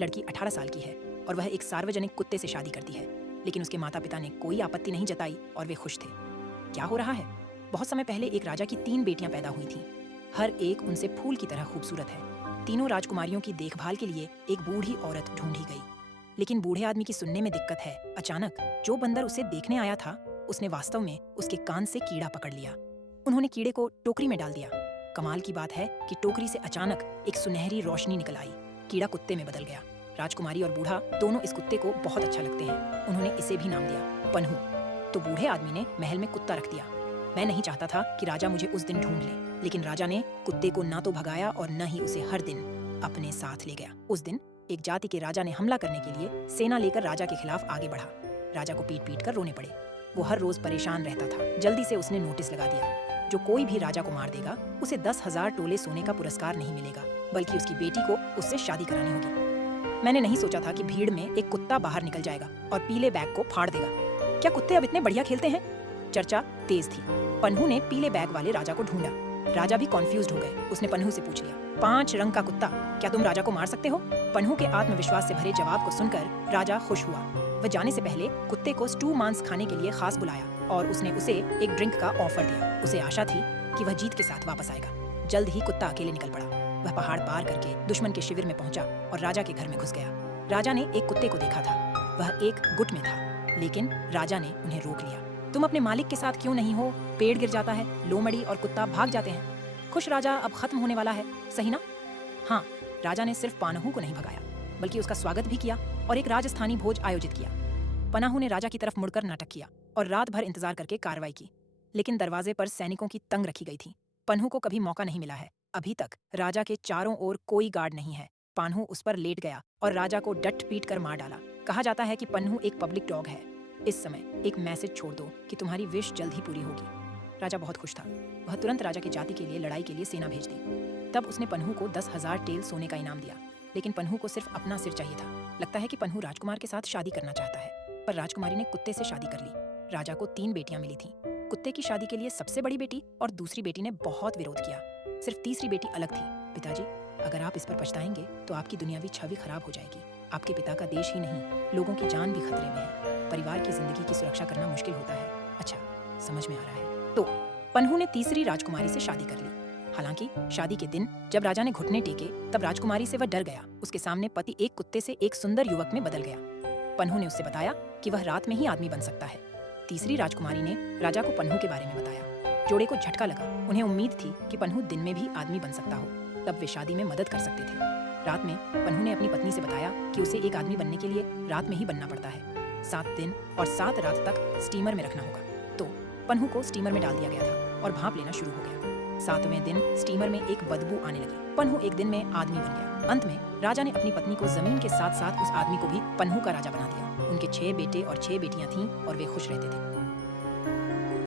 लड़की 18 साल की है और वह एक सार्वजनिक कुत्ते से शादी करती है, लेकिन उसके माता पिता ने कोई आपत्ति नहीं जताई और वे खुश थे। क्या हो रहा है? बहुत समय पहले एक राजा की 3 बेटियां पैदा हुई थीं। हर एक उनसे फूल की तरह खूबसूरत है। तीनों राजकुमारियों की देखभाल के लिए एक बूढ़ी औरत ढूंढी गई, लेकिन बूढ़े आदमी की सुनने में दिक्कत है। अचानक जो बंदर उसे देखने आया था, उसने वास्तव में उसके कान से कीड़ा पकड़ लिया। उन्होंने कीड़े को टोकरी में डाल दिया। कमाल की बात है कि टोकरी से अचानक एक सुनहरी रोशनी निकल आई। कीड़ा कुत्ते में बदल गया। राजकुमारी और बूढ़ा दोनों इस कुत्ते को बहुत अच्छा लगते हैं। उन्होंने इसे भी नाम दिया पन्हू। तो बूढ़े आदमी ने महल में कुत्ता रख दिया। मैं नहीं चाहता था कि राजा मुझे उस दिन ढूंढ ले, लेकिन राजा ने कुत्ते को ना तो भगाया और न ही उसे हर दिन अपने साथ ले गया। उस दिन एक जाति के राजा ने हमला करने के लिए सेना लेकर राजा के खिलाफ आगे बढ़ा। राजा को पीट पीट कर रोने पड़े। वो हर रोज परेशान रहता था। जल्दी से उसने नोटिस लगा दिया, जो कोई भी राजा को मार देगा उसे 10,000 टोले सोने का पुरस्कार नहीं मिलेगा, बल्कि उसकी बेटी को उससे शादी करानी होगी। मैंने नहीं सोचा था कि भीड़ में एक कुत्ता बाहर निकल जाएगा और पीले बैग को फाड़ देगा। क्या कुत्ते अब इतने बढ़िया खेलते हैं? चर्चा तेज थी। पन्हू ने पीले बैग वाले राजा को ढूंढा। राजा भी कॉन्फ्यूज्ड हो गए। उसने पन्हू से पूछ लिया, 5 रंग का कुत्ता, क्या तुम राजा को मार सकते हो? पन्हू के आत्मविश्वास से भरे जवाब को सुनकर राजा खुश हुआ। वह जाने से पहले कुत्ते को स्टू मांस खाने के लिए खास बुलाया और उसने उसे एक ड्रिंक का ऑफर दिया। उसे आशा थी कि वह जीत के साथ वापस आएगा। जल्द ही कुत्ता अकेले निकल पड़ा। वह पहाड़ पार करके दुश्मन के शिविर में पहुंचा और राजा के घर में घुस गया। राजा ने एक कुत्ते को देखा था। वह एक गुट में था, लेकिन राजा ने उन्हें रोक लिया। तुम अपने मालिक के साथ क्यों नहीं हो? पेड़ गिर जाता है, लोमड़ी और कुत्ता भाग जाते हैं। खुश राजा अब खत्म होने वाला है, सही ना? हाँ, राजा ने सिर्फ पन्हू को नहीं भगाया, बल्कि उसका स्वागत भी किया और एक राजस्थानी भोज आयोजित किया। पन्हू ने राजा की तरफ मुड़कर नाटक किया और रात भर इंतजार करके कार्रवाई की, लेकिन दरवाजे पर सैनिकों की तंग रखी गई थी। पन्हू को कभी मौका नहीं मिला है। अभी तक राजा के चारों ओर कोई गार्ड नहीं है। पन्हू उस पर लेट गया और राजा को डट पीट कर मार डाला। कहा जाता है कि पन्हू एक पब्लिक डॉग है। इस समय एक मैसेज छोड़ दो कि तुम्हारी विश जल्द ही पूरी होगी। राजा बहुत खुश था। वह तुरंत राजा की जाति के लिए लड़ाई के लिए सेना भेज दी। तब उसने पन्हू को 10,000 टेल सोने का इनाम दिया, लेकिन पन्हू को सिर्फ अपना सिर चाहिए था। लगता है कि पन्हू राजकुमार के साथ शादी करना चाहता है, पर राजकुमारी ने कुत्ते से शादी कर ली। राजा को 3 बेटियां मिली थीं। कुत्ते की शादी के लिए सबसे बड़ी बेटी और दूसरी बेटी ने बहुत विरोध किया। सिर्फ तीसरी बेटी अलग थी। पिताजी, अगर आप इस पर पछताएंगे तो आपकी दुनियावी छवि खराब हो जाएगी। आपके पिता का देश ही नहीं, लोगों की जान भी खतरे में है। परिवार की जिंदगी की सुरक्षा करना मुश्किल होता है। अच्छा, समझ में आ रहा है। तो पन्हू ने तीसरी राजकुमारी से शादी कर ली। हालांकि शादी के दिन जब राजा ने घुटने टेके, तब राजकुमारी से वह डर गया। उसके सामने पति एक कुत्ते से एक सुंदर युवक में बदल गया। पन्हू ने उससे बताया कि वह रात में ही आदमी बन सकता है। तीसरी राजकुमारी ने राजा को पन्हू के बारे में बताया। जोड़े को झटका लगा। उन्हें उम्मीद थी कि पन्हू दिन में भी आदमी बन सकता हो, तब वे शादी में मदद कर सकते थे। रात में पन्हू ने अपनी पत्नी से बताया कि उसे एक आदमी बनने के लिए रात में ही बनना पड़ता है। 7 दिन और 7 रात तक स्टीमर में रखना होगा। तो पन्हू को स्टीमर में डाल दिया गया था और भाप लेना शुरू हो गया। 7वें दिन स्टीमर में एक बदबू आने लगी। पन्हू एक दिन में आदमी बन गया। अंत में राजा ने अपनी पत्नी को जमीन के साथ साथ उस आदमी को भी पन्हू का राजा बना दिया। उनके 6 बेटे और 6 बेटियां थीं और वे खुश रहते थे।